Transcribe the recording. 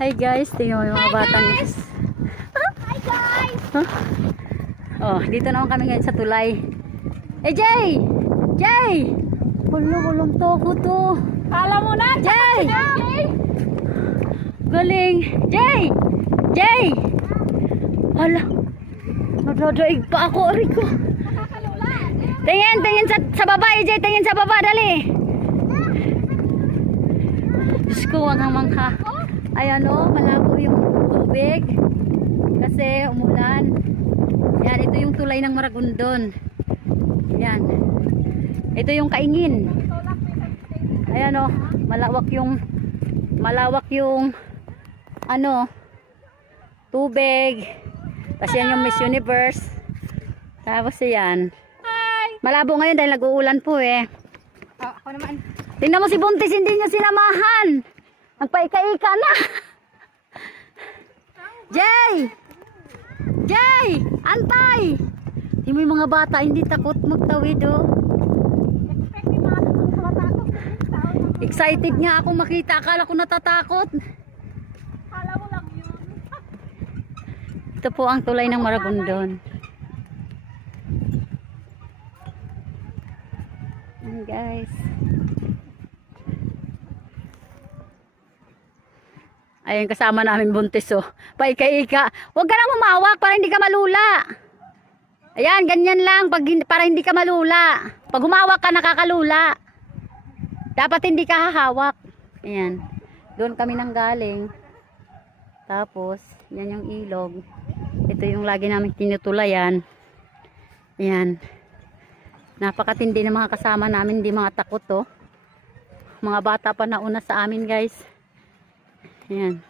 Hi guys, tingnan mo yung mga batang guys. Hi guys! Oh, dito naman kami ngayon sa tulay. Eh, Jay! Jay! Wala, walang toko to. Kala mo na! Jay! Galing! Jay! Jay! Hala! Nadadaig pa ako, Rico. Tingin, tingin sa, sa baba, eh, Jay. Tingin sa baba, dali. Diyos ko, wag ang mangha. Ayan o, malabo yung tubig. Kasi umulan. Yan, ito yung tulay ng Maragondon. Yan. Ito yung kaingin. Ayan o, malawak yung malawak yung ano tubig. Tapos yan yung Miss Universe. Tapos yan. Malabo ngayon dahil nag-uulan po eh. Oh, ako naman. Tingnan mo si Buntis, hindi niya sinamahan. Nagpaika-ika na. Jay! Jay! Antay! Hindi mo yung mga bata, hindi takot magtawid oh. Excited nga ako makita, akala ko natatakot. Kala mo lang yun. Ito po ang tulay ng Maragondon. Guys. Ayun kasama namin buntis oh. Paika-ika. Huwag ka lang humawak para hindi ka malula. Ayan, ganyan lang pag, para hindi ka malula. Pag humawak ka nakakalula. Dapat hindi ka hahawak. Ayan. Doon kami nang galing. Tapos, yan yung ilog. Ito yung lagi namin tinutulayan. Ayan. Napakatindi ng mga kasama namin, hindi mga takot to. Mga bata pa nauna sa amin guys. 你